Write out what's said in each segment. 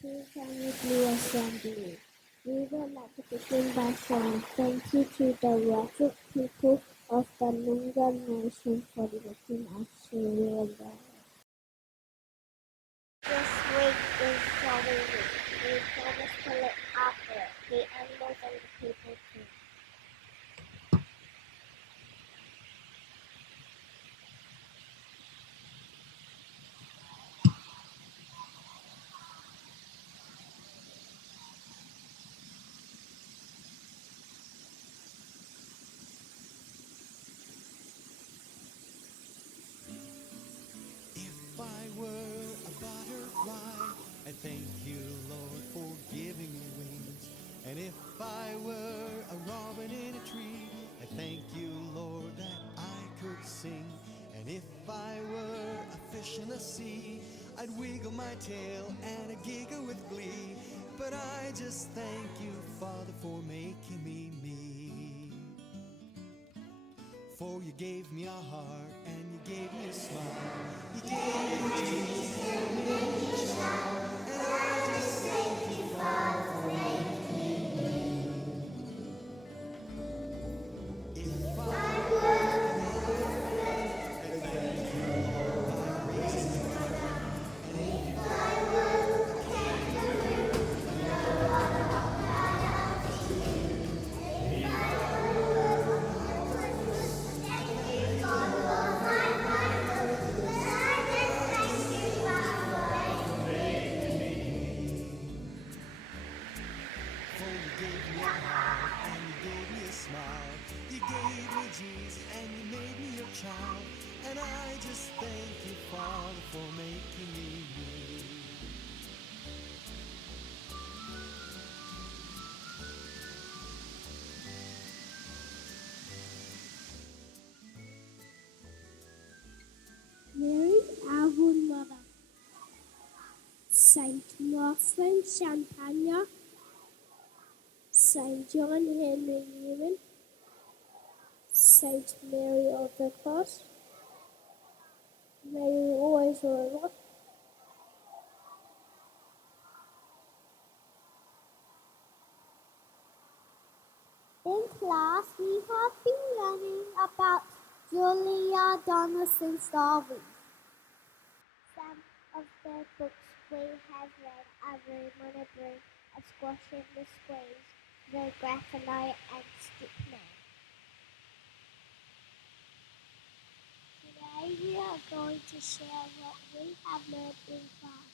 Please stand with me, Assembly. We would like to begin by saying thank you to the Wajik people of the Noongar Nation for letting us share their. This week is Jolly Week. We promise to look after the animals and the people too. If I were a butterfly, I thank you, Lord, for giving me wings. And if I were a robin in a tree, I thank you, Lord, that I could sing. And if I were a fish in the sea, I'd wiggle my tail and a giggle with glee. But I just thank you, Father, for making me me. For you gave me a heart and you gave me a smile. You gave me Jesus and you made me a child. And I just thank you, Father, for making me me. If I were an orphan, I thank you, Lord, by raising me up. And if I were a kangaroo, you know what I'm proud of you. If I were a octopus, thank you, God, for my life. But I just thank you, Father, for making me. For you gave me a heart and you gave me a smile. You gave me Jesus and you made me your child. And I just thank you, Father, for making me me. Mary, our mother. Saint Martin Champagne, Saint John Henry Newman, Saint Mary of the Cross, may you always remember. In class, we have been learning about Julia Donaldson's stories. Some of the books we have read are Room on a Broom, A Squash in the Squeeze, The Graphite and Stickman. Today we are going to share what we have learned in class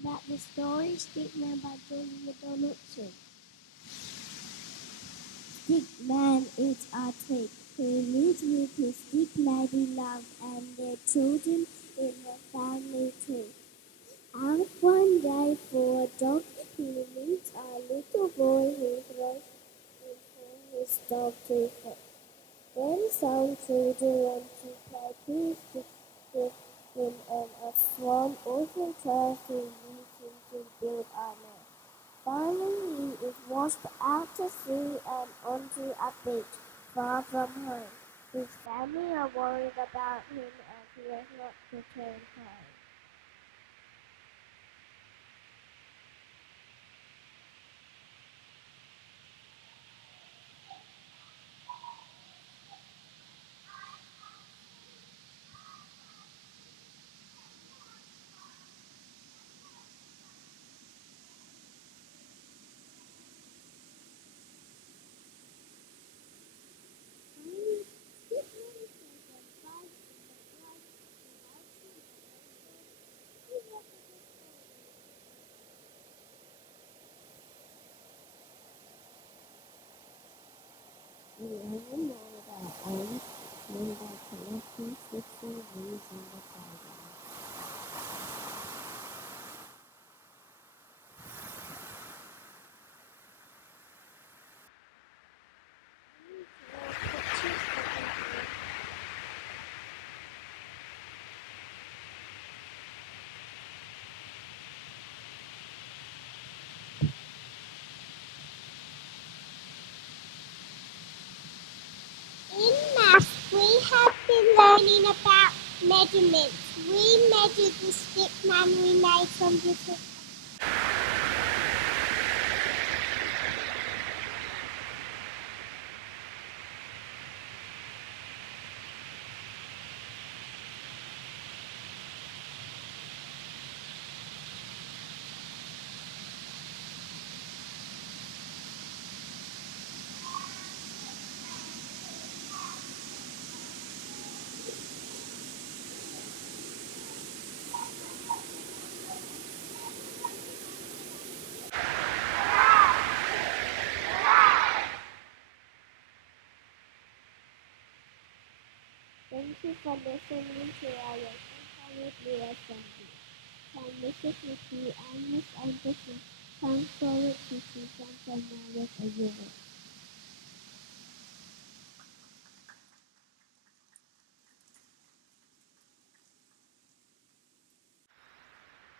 about the story Stickman by Julia Donaldson. Stickman is a twig who lives with his stick lady love and their children in her family too. Out one day for a dog, he meets a little boy who throws him for his dog to fit. Then some children want to play peace with him, and a swan also tries to use him to build a nest. Finally, he is washed out to sea and onto a beach far from home. His family are worried about him as he has not returned home. We never know our own when by collecting fixing leaves in the garden. In math, we have been learning about measurements. We measured the stick man we made from different. for listening to our Family Assembly. From Mrs. Nikki and Miss Anderson, thanks for teaching from Marian Assembly.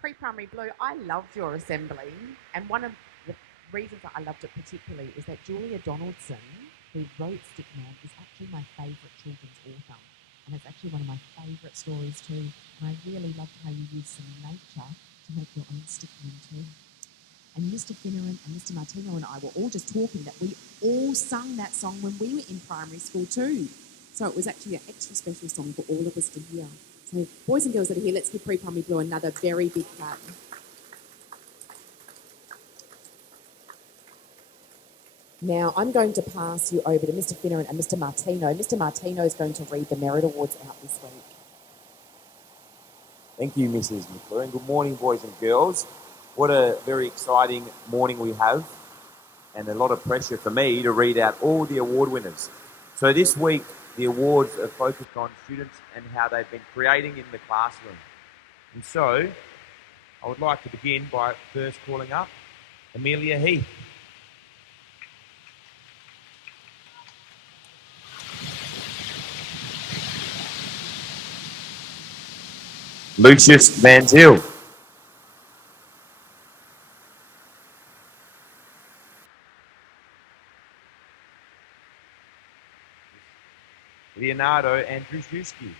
Pre-primary blue, I loved your assembly, and one of the reasons that I loved it particularly is that Julia Donaldson, who wrote Stickman, is actually my favourite children's author, and it's actually one of my favourite stories too. And I really loved how you used some nature to make your own Stickman too. And Mr. Finneran and Mr. Martino and I were all just talking that we all sung that song when we were in primary school too. So it was actually an extra special song for all of us to hear. So boys and girls that are here, let's give Pre-Primary Blue another very big clap. Now I'm going to pass you over to Mr. Finneran and Mr. Martino. Mr. Martino is going to read the Merit Awards out this week. Thank you, Mrs. McClure. Good morning, boys and girls. What a very exciting morning we have, and a lot of pressure for me to read out all the award winners. So this week, the awards are focused on students and how they've been creating in the classroom. And so, I would like to begin by first calling up Amelia Heath. Lucius Van Zyl. Leonardo Andrzejewski.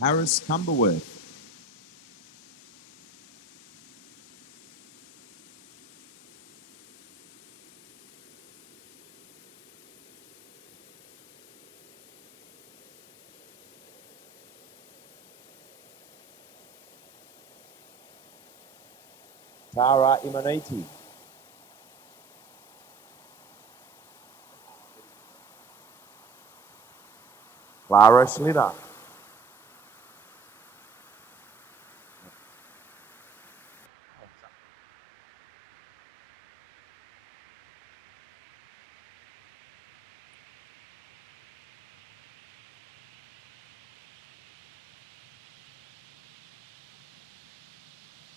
Harris Cumberworth. Tara Imaniti. Clara Schlitter.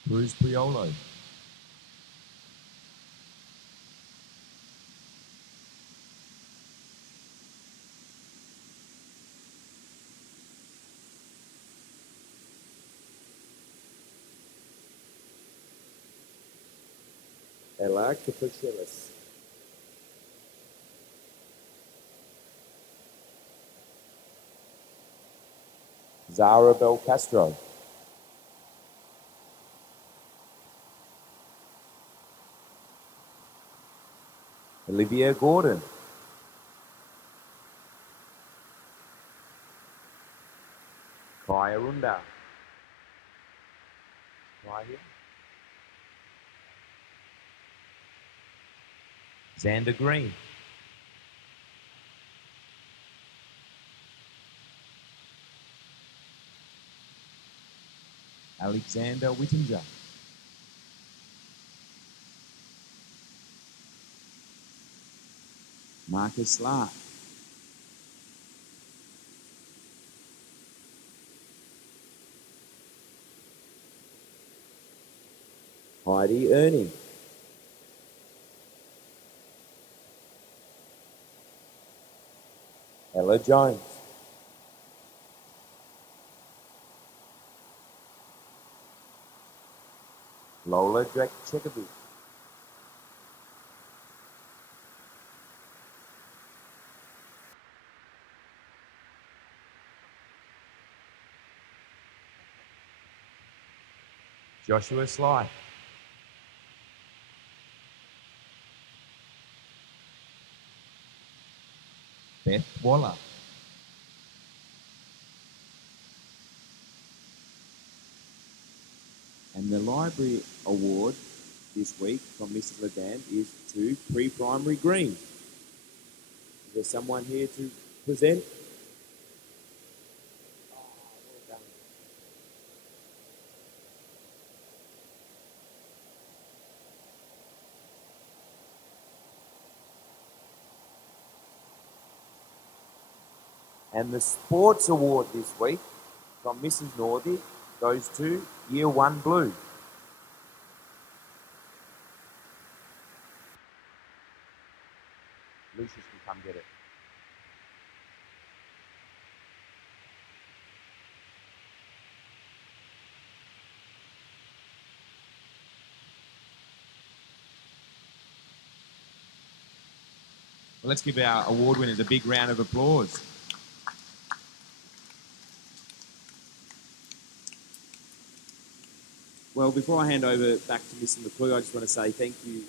Bruce Priolo. Ella Kapuchelis. Zara Belcastro. Olivia Gordon. Kai Arunda. Right here. Xander Green. Alexander Whittinger. Marcus Lark. Heidi Ernie. Ella Jones. Lola Drakchekovic. Joshua Sly. Beth Waller. And the library award this week from Mrs. Ledan is to Pre-Primary Green. Is there someone here to present? And the sports award this week from Mrs. Northey goes to Year 1 Blue. Lucius can come get it. Well, let's give our award winners a big round of applause. Well, before I hand over back to Mr. McClue, I just want to say thank you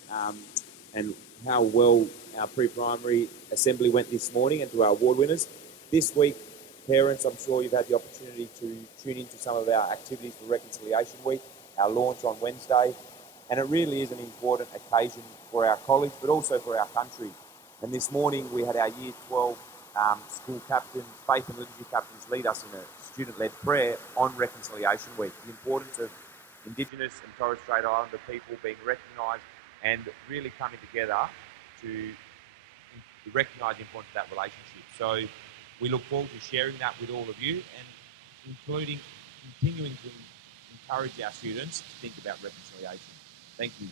and how well our pre-primary assembly went this morning, and to our award winners. This week, parents, I'm sure you've had the opportunity to tune into some of our activities for Reconciliation Week, our launch on Wednesday, and it really is an important occasion for our college, but also for our country. And this morning we had our Year 12 school captains, faith and liturgy captains, lead us in a student-led prayer on Reconciliation Week. The importance of Indigenous and Torres Strait Islander people being recognised and really coming together to recognise the importance of that relationship. So we look forward to sharing that with all of you, and including continuing to encourage our students to think about reconciliation. Thank you.